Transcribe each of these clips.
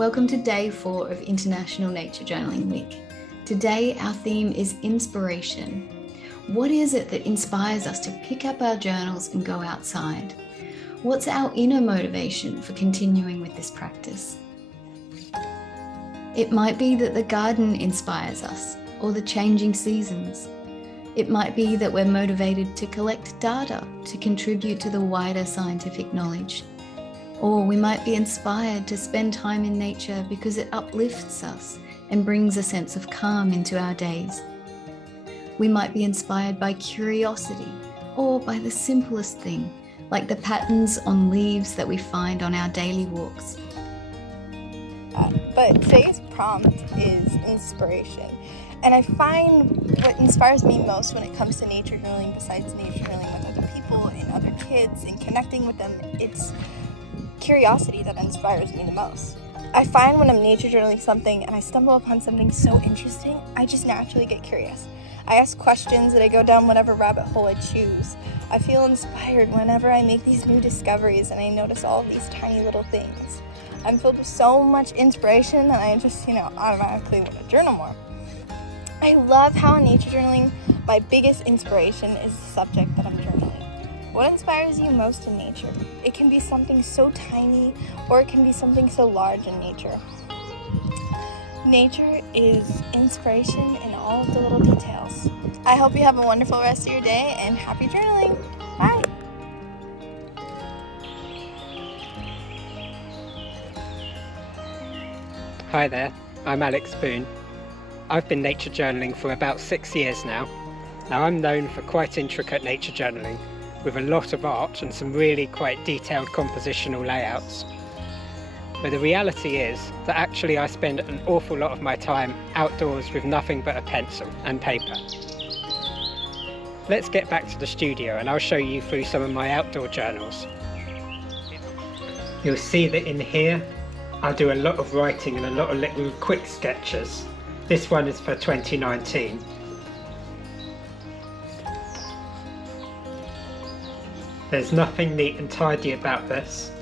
Welcome to day 4 of International Nature Journaling Week. Today, our theme is inspiration. What is it that inspires us to pick up our journals and go outside? What's our inner motivation for continuing with this practice? It might be that the garden inspires us, or the changing seasons. It might be that we're motivated to collect data to contribute to the wider scientific knowledge. Or we might be inspired to spend time in nature because it uplifts us and brings a sense of calm into our days. We might be inspired by curiosity or by the simplest thing, like the patterns on leaves that we find on our daily walks. But today's prompt is inspiration. And I find what inspires me most when it comes to nature journaling, besides nature journaling with other people and other kids and connecting with them, it's curiosity that inspires me the most. I find when I'm nature journaling something and I stumble upon something so interesting, I just naturally get curious. I ask questions and I go down whatever rabbit hole I choose. I feel inspired whenever I make these new discoveries and I notice all of these tiny little things. I'm filled with so much inspiration that I just, automatically want to journal more. I love how in nature journaling, my biggest inspiration is the subject that I'm journaling. What inspires you most in nature? It can be something so tiny, or it can be something so large in nature. Nature is inspiration in all of the little details. I hope you have a wonderful rest of your day and happy journaling. Bye! Hi there, I'm Alex Boone. I've been nature journaling for about 6 years now. Now I'm known for quite intricate nature journaling with a lot of art and some really quite detailed compositional layouts. But the reality is that actually I spend an awful lot of my time outdoors with nothing but a pencil and paper. Let's get back to the studio and I'll show you through some of my outdoor journals. You'll see that in here I do a lot of writing and a lot of little quick sketches. This one is for 2019. There's nothing neat and tidy about this,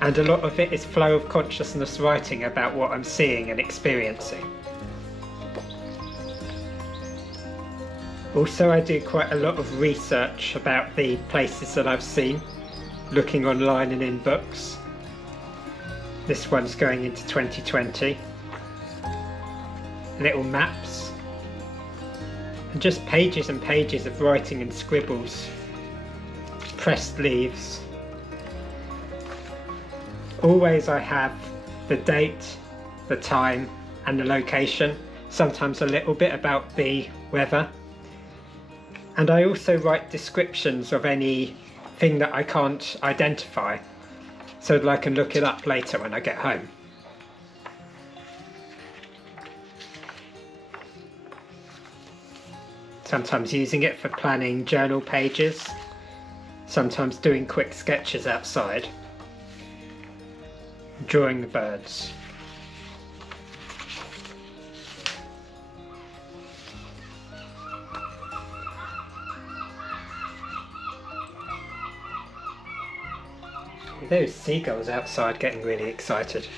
and a lot of it is flow of consciousness writing about what I'm seeing and experiencing. Also, I do quite a lot of research about the places that I've seen, looking online and in books. This one's going into 2020. Little maps, and just pages and pages of writing and scribbles, pressed leaves. Always I have the date, the time and the location, sometimes a little bit about the weather, and I also write descriptions of anything that I can't identify so that I can look it up later when I get home. Sometimes using it for planning journal pages, sometimes doing quick sketches outside, drawing the birds. Those seagulls outside getting really excited.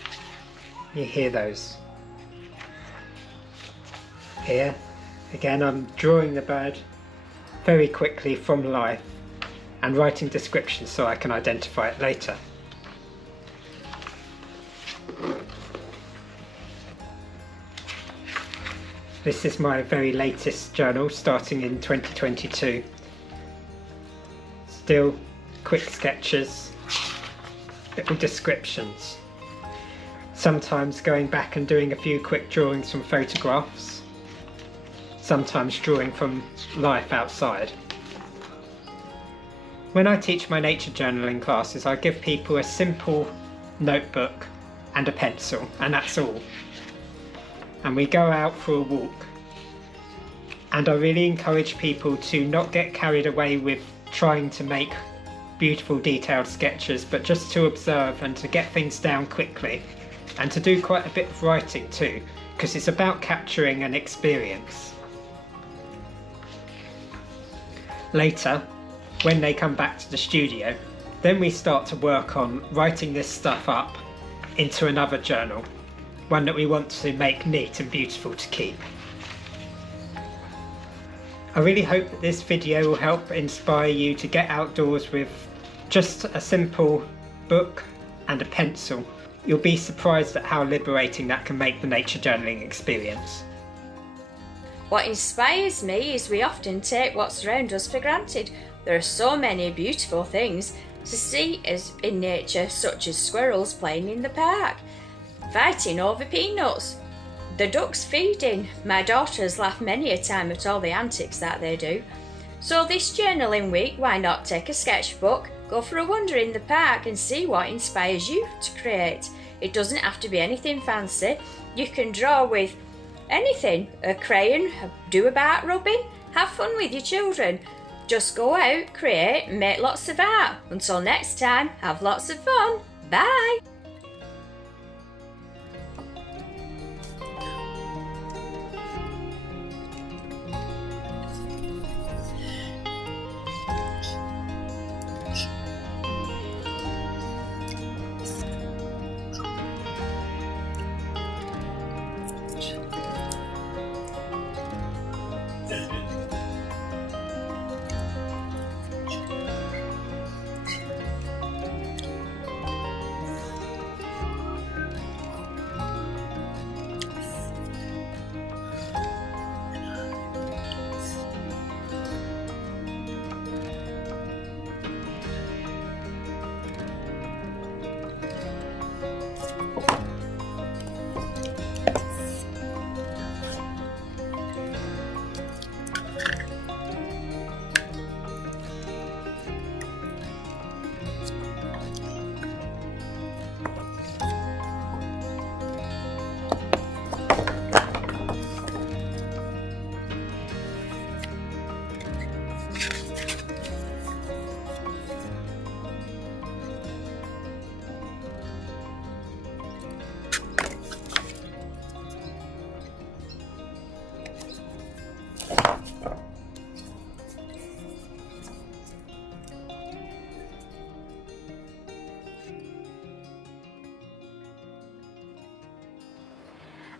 You hear those. Here, again, I'm drawing the bird very quickly from life and writing descriptions so I can identify it later. This is my very latest journal, starting in 2022. Still quick sketches, little descriptions. Sometimes going back and doing a few quick drawings from photographs. Sometimes drawing from life outside. When I teach my nature journaling classes, I give people a simple notebook and a pencil, and that's all. And we go out for a walk. And I really encourage people to not get carried away with trying to make beautiful detailed sketches, but just to observe and to get things down quickly, and to do quite a bit of writing too, because it's about capturing an experience. Later, when they come back to the studio, then we start to work on writing this stuff up into another journal, one that we want to make neat and beautiful to keep. I really hope that this video will help inspire you to get outdoors with just a simple book and a pencil. You'll be surprised at how liberating that can make the nature journaling experience. What inspires me is we often take what's around us for granted. There are so many beautiful things to see in nature, such as squirrels playing in the park, fighting over peanuts, the ducks feeding. My daughters laugh many a time at all the antics that they do. So this journaling week, why not take a sketchbook, go for a wander in the park and see what inspires you to create. It doesn't have to be anything fancy. You can draw with anything, a crayon, do a back rubbing, have fun with your children. Just go out, create, make lots of art. Until next time, have lots of fun. Bye!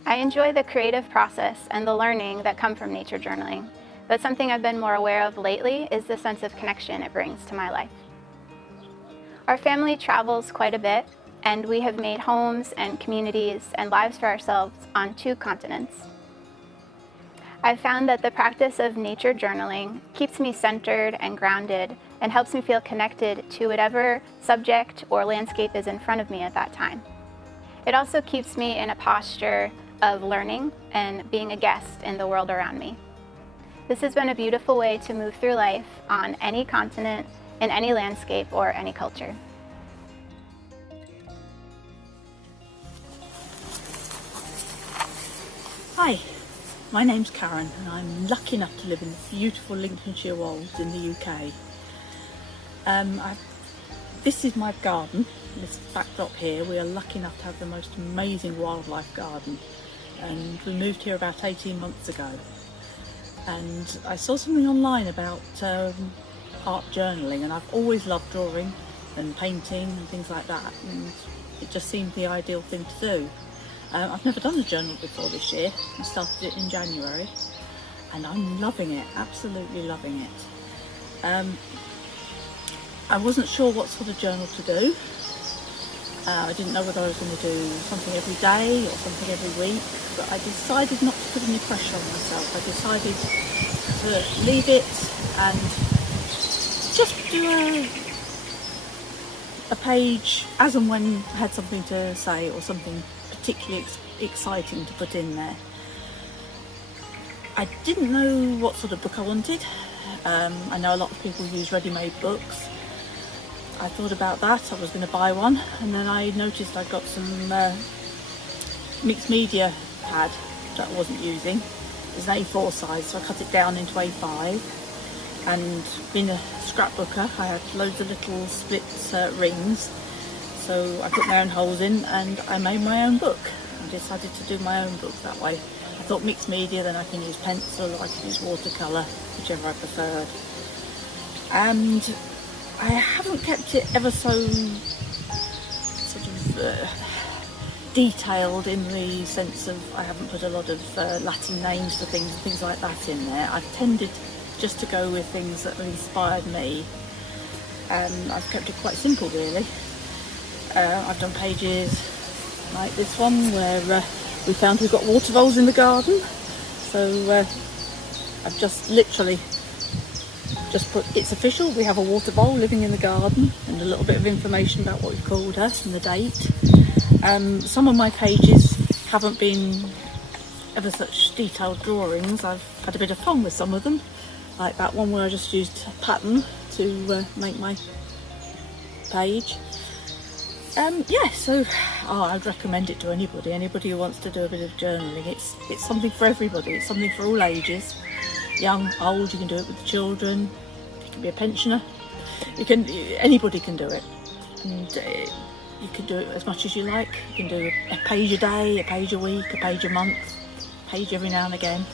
I enjoy the creative process and the learning that come from nature journaling, but something I've been more aware of lately is the sense of connection it brings to my life. Our family travels quite a bit, and we have made homes and communities and lives for ourselves on 2 continents. I've found that the practice of nature journaling keeps me centered and grounded and helps me feel connected to whatever subject or landscape is in front of me at that time. It also keeps me in a posture of learning and being a guest in the world around me. This has been a beautiful way to move through life on any continent, in any landscape, or any culture. Hi, my name's Karen and I'm lucky enough to live in the beautiful Lincolnshire Wolds in the UK. This is my garden, this backdrop here. We are lucky enough to have the most amazing wildlife garden, and we moved here about 18 months ago. And I saw something online about art journaling, and I've always loved drawing and painting and things like that, and it just seemed the ideal thing to do. I've never done a journal before this year. I started it in January and I'm loving it, absolutely loving it. I wasn't sure what sort of journal to do. I didn't know whether I was going to do something every day or something every week, but I decided not to put any pressure on myself. I decided to leave it and just do a page as and when I had something to say or something particularly exciting to put in there. I didn't know what sort of book I wanted. I know a lot of people use ready-made books. I thought about that. I was going to buy one, and then I noticed I got some mixed media pad that I wasn't using. It's an A4 size, so I cut it down into A5. And being a scrapbooker, I had loads of little split rings, so I put my own holes in and I made my own book. I decided to do my own book that way. I thought mixed media, then I can use pencil or I can use watercolour, whichever I preferred. And I haven't kept it ever so sort of detailed in the sense of I haven't put a lot of Latin names for things and things like that in there. I've tended just to go with things that have inspired me. I've kept it quite simple really. I've done pages like this one where we found we've got water voles in the garden, so I've just literally just put it's official, we have a water vole living in the garden, and a little bit of information about what we've called her and the date. Some of my pages haven't been ever such detailed drawings. I've had a bit of fun with some of them, like that one where I just used a pattern to make my page. So I'd recommend it to anybody who wants to do a bit of journaling. It's something for everybody, it's something for all ages, young, old. You can do it with the children, you can be a pensioner, anybody can do it, and you can do it as much as you like. You can do a page a day, a page a week, a page a month, a page every now and again,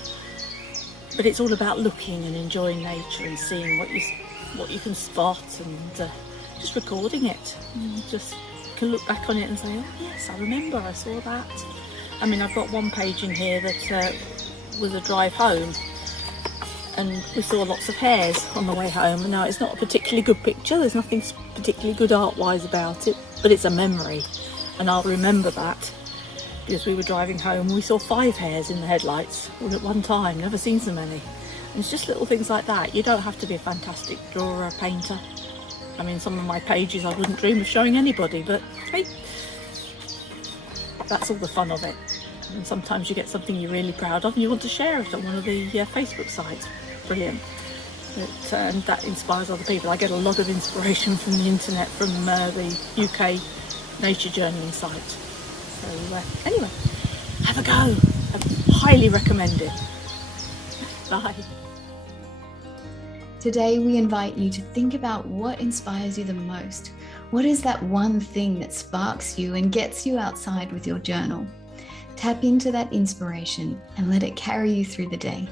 but it's all about looking and enjoying nature and seeing what you can spot, and just recording it, and just can look back on it and say, oh yes, I remember, I saw that. I mean, I've got one page in here that was a drive home, and we saw lots of hares on the way home. And now it's not a particularly good picture, there's nothing particularly good art-wise about it, but it's a memory, and I'll remember that because we were driving home, we saw 5 hares in the headlights all at one time, never seen so many. And it's just little things like that. You don't have to be a fantastic drawer or a painter. I mean, some of my pages I wouldn't dream of showing anybody, but hey, that's all the fun of it. And sometimes you get something you're really proud of and you want to share it on one of the Facebook sites. Brilliant. And that inspires other people. I get a lot of inspiration from the internet, from the UK nature journaling site. So anyway, have a go. I highly recommend it. Bye. Today, we invite you to think about what inspires you the most. What is that one thing that sparks you and gets you outside with your journal? Tap into that inspiration and let it carry you through the day.